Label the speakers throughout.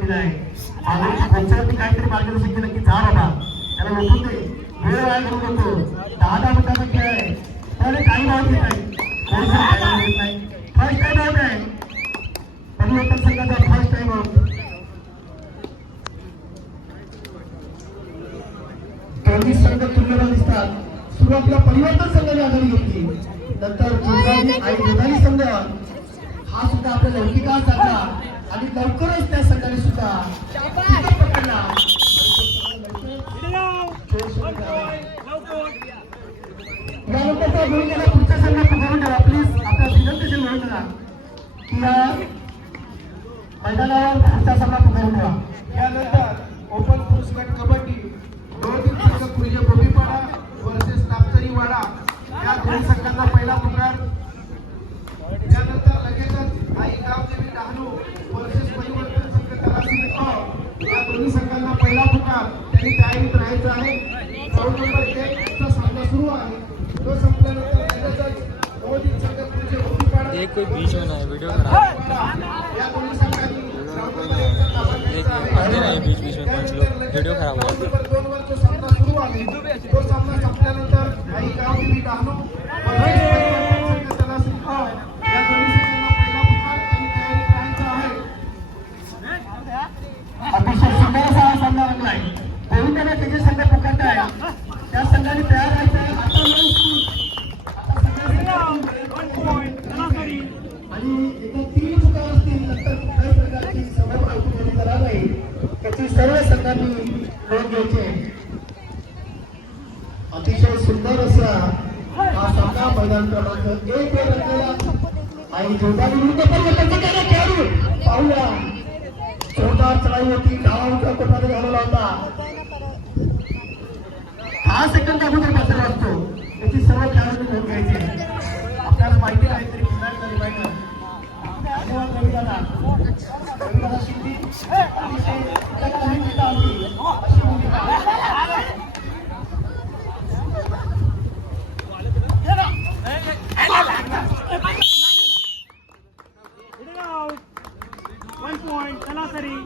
Speaker 1: दिलाय सहज पॉईंट दिलाय कोणत्यावरती काहीतरी मार्गदर्शन केलं की जा बाबा त्याला रोखून दे. वेळ वाया करू नको. दहा दहा मिनिटाचा खेळ आहे. त्याला काही नाव नाही. फर्स्ट टाइम आउट आहे. परिवर्तन संघाचा फर्स्ट टाइम आउट दोन्ही संघ दिसतात. सुरुवातीला परिवर्तन संघाने आघाडी घेतली. नंतर दुधानी आणि संघ. हा सुद्धा आपल्या लौकिकात झाला आणि लवकरच त्या संघाने सुद्धा पकडला झाला. यानंतरचा भूमिकेला पुढच्या संघात उभारून ठेवा प्लीज आपल्या विनंतीशी म्हणून करा की या मैदानावर पुढचा संघ उभारून ठेवा
Speaker 2: यानंतर ओपन पुरुष गट कबड्डी दोन संघ कुर्जे बोबीपाडा वर्सेस नागतरी वाडा या दोन संघांचा पहिला पुकार त्यानंतर लगेचच आई गावदेवी डहाणू वर्सेस परिवर्तन संघ तलाठी मुक्काम या दोन्ही संघांना पहिला पुकार त्यांनी तयारीत राहायचं आहे चौद नंबर एक चा सामना सुरू आहे तो संपल्यानंतर लगेचच नवोदित संघ कुर्जे बोबीपाडा
Speaker 3: ये कोई बीच में ना है वीडियो खराब
Speaker 2: या दोन्ही संघांनी ग्राउंड नंबर एकचा ताबा घ्यायचा आहे.
Speaker 3: अंदर आहे बीच बीच में पांच लोग वीडियो खराब हो
Speaker 2: नंबर दोन वर जो सामना सुरू आहे तो सामना संपल्यानंतर काही गावदेवी डहाणू वर्सेस परिवर्तन संघ तलासरी गाव या दोन्ही संघांना पहिला पुकार त्यांनी तयारीत राहायचं
Speaker 1: अतिशय सुंदर असा हा सामना रंगलाय. गोविंदाने त्याचे संघ पुकारताय त्या संघाने तयार राहायचंय आणि एकदा तीन असतील नंतर कुठल्याही प्रकारची समोर जाणार नाही. त्याची सर्व संघांनी नोंद घ्यायची अतिशय सुंदर असा मैदान क्रमांक एक वर रंगलेला आणि जोरदार विरुद्ध परिवर्तन खेळाडू पाहूया. छोटा चढाई होती डावांचा कोठाने घालवला होता. दहा सेकंद अगोदर मात्र असतो. त्याची सर्व खेळाडू नोंद घ्यायची आपल्याला माहिती आहे तरी पुन्हा एकदा reminder. धन्यवाद रविदादा. रविदादा शिंदे. अतिशय उत्तम भूमिका होती. अशी भूमिका.
Speaker 4: वन पॉइंट सरासरी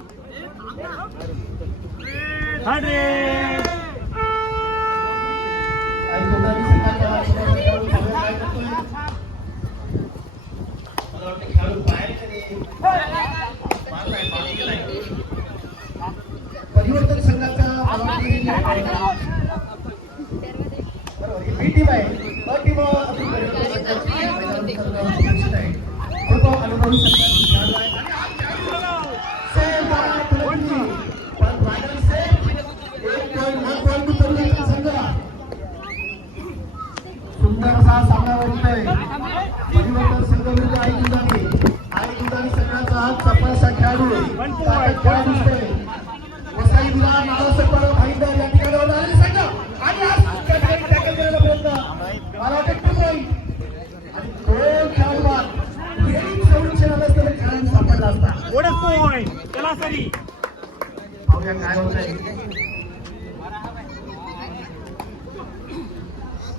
Speaker 4: थर्ड रेस
Speaker 1: आणि दोघांनी संघाच्या खेळाडू काय करतोय? मला वाटतं खेळाडू बाहेर कधी मारलाय, पास केलाय. परिवर्तन संघाचा मला वाटतं बरोबर, ही बी टीम आहे अ टीम आपली परिवर्तन संघाची मैदानात करणं अपेक्षित आहे. खूप अनुभवी संघाचे होय.
Speaker 4: चला सरी.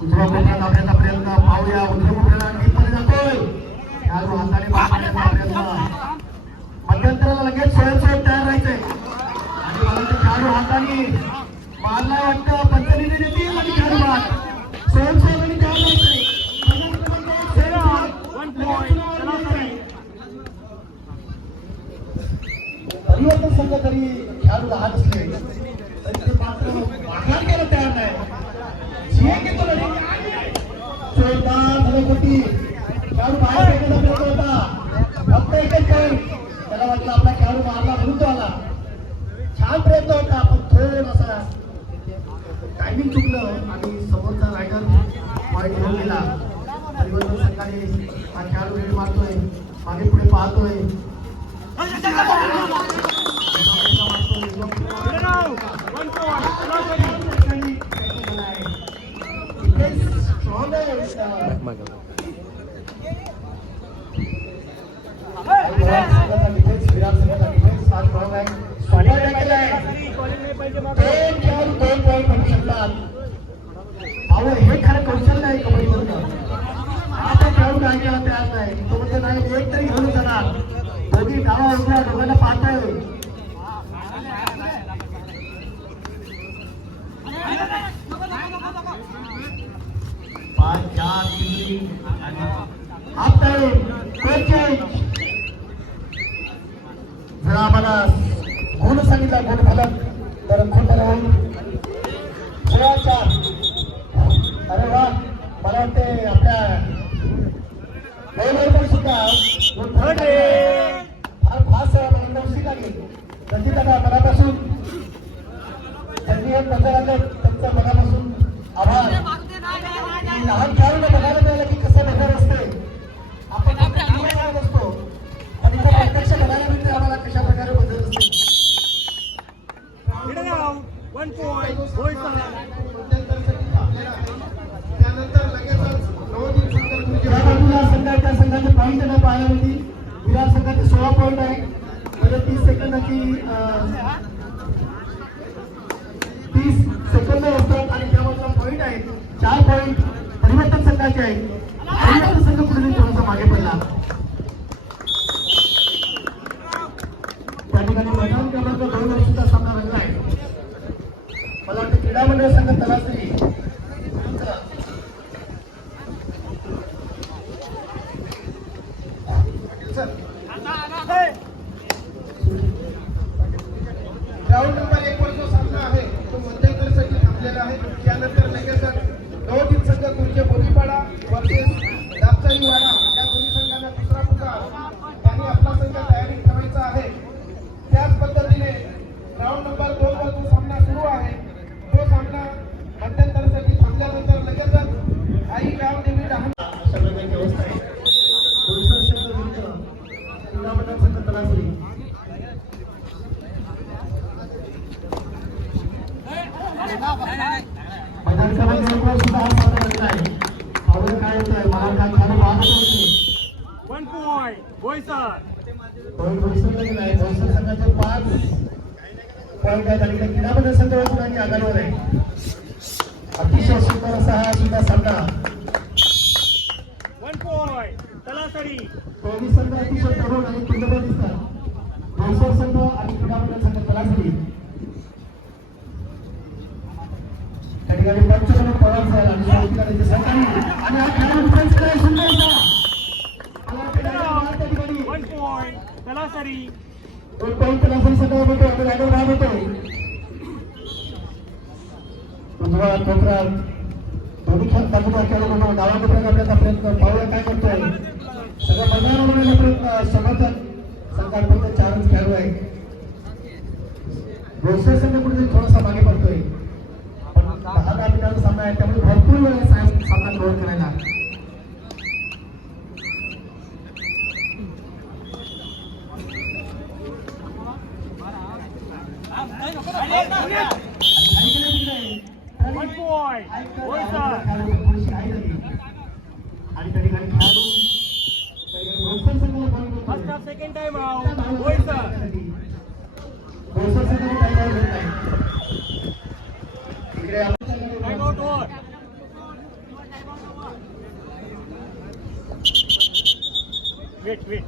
Speaker 4: सरासरी
Speaker 1: प्रयत्न पाहूया जातोय मध्यंतराला लगेच स्वयंसेवक तयार राहायचंय आणि मला वाटतं खेळाडू हाताने मारला वाटतं देतील आणि खेळाडू स्वयंसेवकांनी तयार राहायचंय मैदान क्रमांक एक, स्वयंसेवक.
Speaker 4: वन
Speaker 1: लगेच
Speaker 4: पॉइंट
Speaker 1: चुनावर
Speaker 4: सरासरी
Speaker 1: यायचंय. परिवर्तन संघ तरी खेळाडू लहान असले तरी ते मात्र माघार घ्यायला तयार नाही? झिए घेतो नाही जोरदार धनकोटी खेळाडू बाहेर फेकायचा प्रयत्न होता. फक्त एकच पॉईंट त्याला वाटलं आपला खेळाडू मारला म्हणून तो आला. छान प्रयत्न होता पण थोडासा टायमिंग चुकलं आणि समोरचा रायडर पॉईंट घेऊन गेला. परिवर्तन संघाने हा खेळाडू रेड मारतोय मागे पुढे पाहतोय. हे खरं कौशल्य आहे कबड्डी आता खेळाडू काय केला तयार नाही तो म्हणजे नाही एक तरी घेऊन जाणार दोघी डावा उजव्या दोघांना पाहताय पाच चार तीन हाफ टाइम चेंज जर आम्हाला गुण सांगितला गुण फलक तर खोट राहून सोळा चार अरे वा मला वाटते आपल्या सुद्धा गुण फलक फार फास नवशी लागेल नक्की दादा मनापासून. त्यांनी त्यांचं मनापासून आभार. लहान खेळाडूला बघायला
Speaker 2: आहे. त्यानंतर
Speaker 1: आहे, संघाचे पॉईंट न पाहायला होती. विराट संघाचे सोळा पॉईंट आहे. म्हणजे तीस सेकंदाची तीस सेकंद असतात आणि त्या बाजूला पॉईंट आहे. चार पॉईंट परिवर्तन संघाचे आहेत परिवर्तन संघ थोडासा मागे पडला. त्या ठिकाणी मैदान मंडळ संघ तलासरी
Speaker 4: Hey.
Speaker 2: ग्राउंड नंबर एक वर जो सामना आहे तो मध्यंतरसाठी थांबलेला आहे त्यानंतर लगेचच नवोदित संघ तुमचे बोलीपाडा वर्सेस दापचाई वाडा या दोन्ही संघांना दुसरा पुकार त्यांनी आपला संघ तयारी ठेवायचा आहे त्याच पद्धतीने ग्राउंड नंबर दोन वर जो सामना सुरू आहे तो सामना मध्यंतरसाठी थांबल्यानंतर लगेचच आई गाव देवी डहाणू
Speaker 1: अशा प्रकारची व्यवस्था आहे बोईसर संघ विरुद्ध क्रीडा मंडळ संघ तलासरी मैदान क्रमांक एक वर सुद्धा हा सामना रंगला आहे पाहुणे काय होतंय मला काय खाली पाहत होते
Speaker 4: One point. Boyson.
Speaker 1: पॉईंट बोईसरला गेला आहे बोईसर संघाचे पाच आहेत आणि क्रीडा मंडळ संघ आणि आघाडीवर आहे अतिशय सुंदर असा हा सुद्धा सामना. दोन्ही संघ अतिशय तरुण आणि कुटुंब दिसतात बोईसर संघ आणि क्रीडा मंडळ संघ तलासरी त्या ठिकाणी पंचकडे पवार साहेब आणि साहित्य करायचे सहकारी आणि हा खेळाडू डिफेन्स करायला सुंदर असा. मला वाटतं
Speaker 4: Hit it
Speaker 1: डायरेक्ट त्या ठिकाणी
Speaker 4: out. One point. एक
Speaker 1: दोन पॉईंट तलासरी सगळं होतो आपण डायरेक्ट राहत होतो पंधरा कोपऱ्यात भविष्यात खेळ बाजूला खेळत होतो डावा आपल्याचा प्रयत्न पाहूया काय करतोय सगळं मैदानावर होण्याचा प्रयत्न समर्थन सरकार फक्त चारच खेळाडू आहे भोसले संघ कुठेतरी थोडासा मागे पडतोय पण दहा दहा मिनिटांचा सामना आहे त्यामुळे भरपूर वेळ आहे सामना ग्रहण करायला.
Speaker 4: One point.
Speaker 1: One
Speaker 4: First Wait, wait.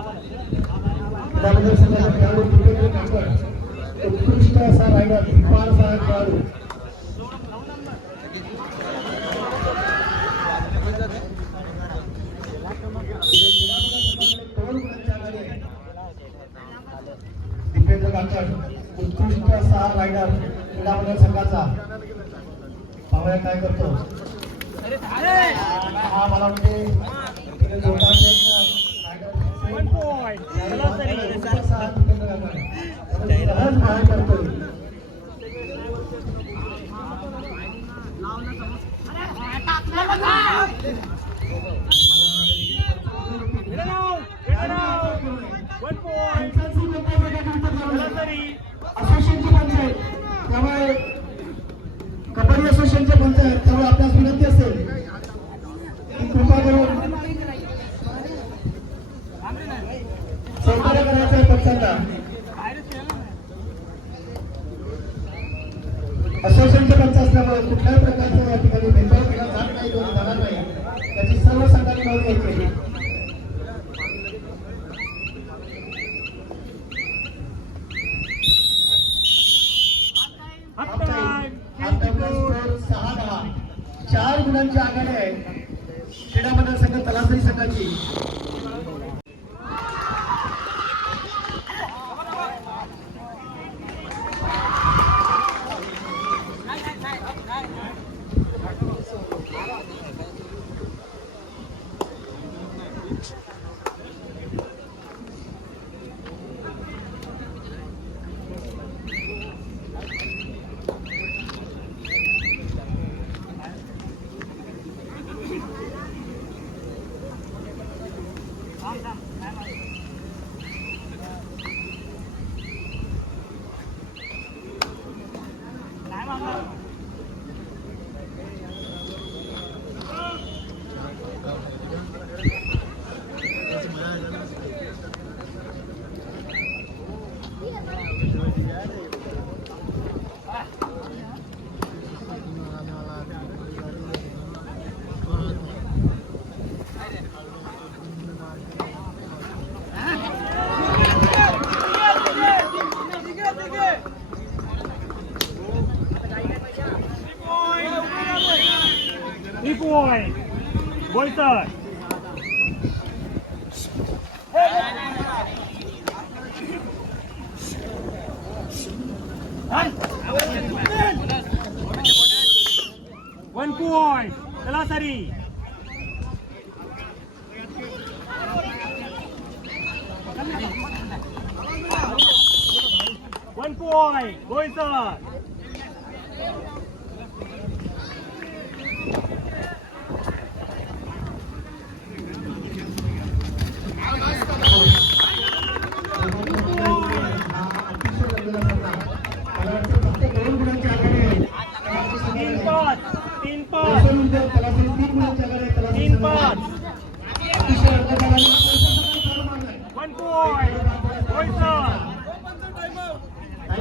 Speaker 1: त्यामध्ये संघाचा खेळाडू दीपेंद्र काकड उत्कृष्ट असा रायडर फार असा खेळाडू दीपेंद्र काकड उत्कृष्ट असा रायडर क्रीडा संघाचा. पाहूया काय करतो? हा मला वाटते इकडे त्यामुळे कबड्डी असोसिएशनचे पंच आहेत त्यामुळे आपल्यास विनंती असेल कृपा करून
Speaker 5: माणसांना असोसिएशनचे पंच असल्यामुळे कुठल्याही प्रकारचा या ठिकाणी भेदभाव केला जात नाही जाणार नाही. त्याची सर्व संघाने नोंद घेतली Yeah. ăn cua bây giờ One boy, boys up.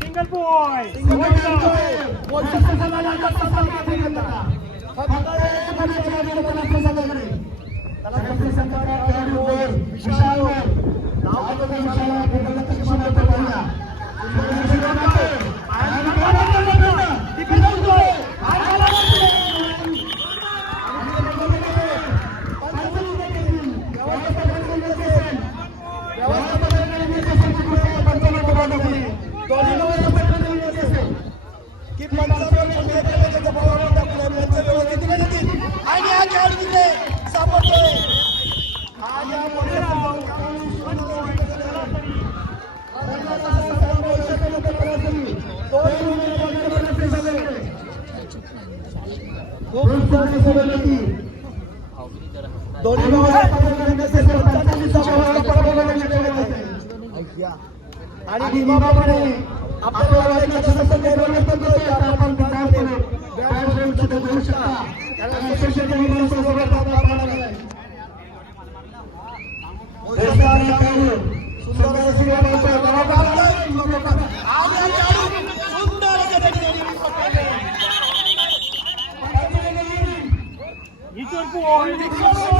Speaker 6: Single
Speaker 1: boy Vishal Vishal आणि भीमाबाबाने आपल्या राज्याच्या सदस्यांना निवडणूक करतोय आपण विधानसभेने व्यायामशाळेचे घेऊ शकता त्याला विशेषज्ञ विधानसभेवर सुंदर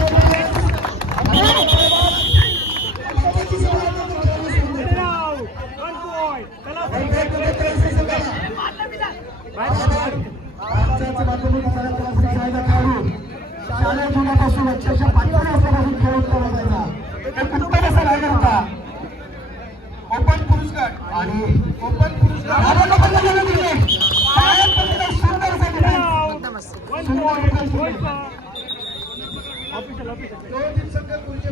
Speaker 1: शालेय जीवनापासून अक्षरशः पाचव्या वर्षापासून खेळ उत्तम असायचा तर कुठं असा लागला होता
Speaker 5: ओपन पुरस्कार
Speaker 1: आणि
Speaker 5: ओपन पुरस्कार
Speaker 1: सुंदर তুলছে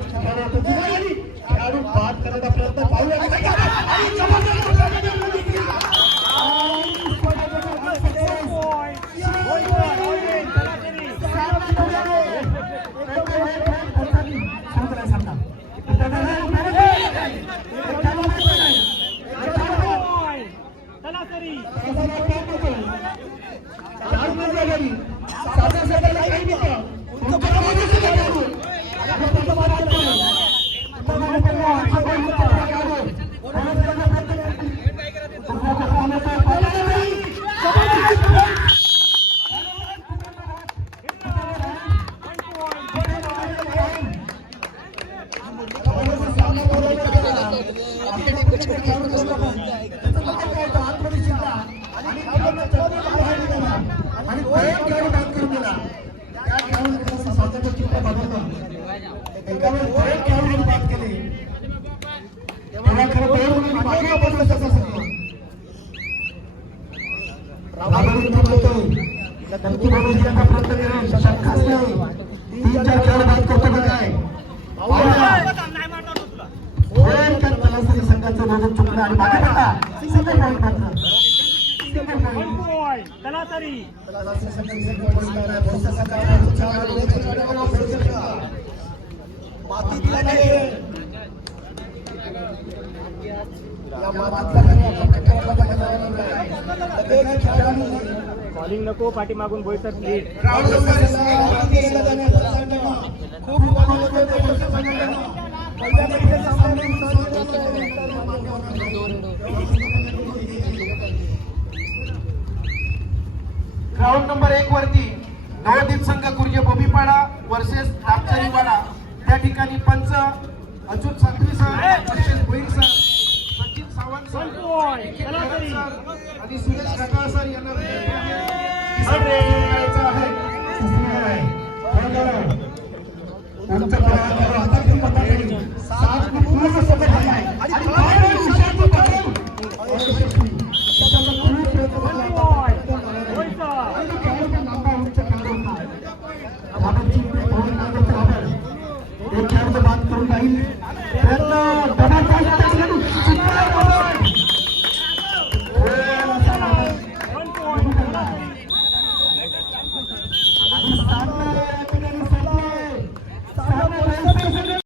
Speaker 1: खेळाडू बाद करायचा प्रयत्न पाहूया.
Speaker 5: पाय चला तरी
Speaker 1: माती दिला नाही या मातीला आपण प्रकाराला बघायला नाही. लगेच खेळाडू
Speaker 5: बॉलिंग नको पाठीमागून बोईसर लीड
Speaker 2: ग्राउंड नंबर
Speaker 1: माती गेला जाण्याचा सांगणं. खूप
Speaker 2: ग्राउंड नंबर एक वरती नवदीप संघ कुर्जे बोबीपाडा वर्सेस दापचरीवाडा त्या ठिकाणी पंच Achyut Santri sir versus Bhoir sir Sachin Sawant sir आणि सुरेश खटाळ सर यांना आमच्या पूर्ण आहे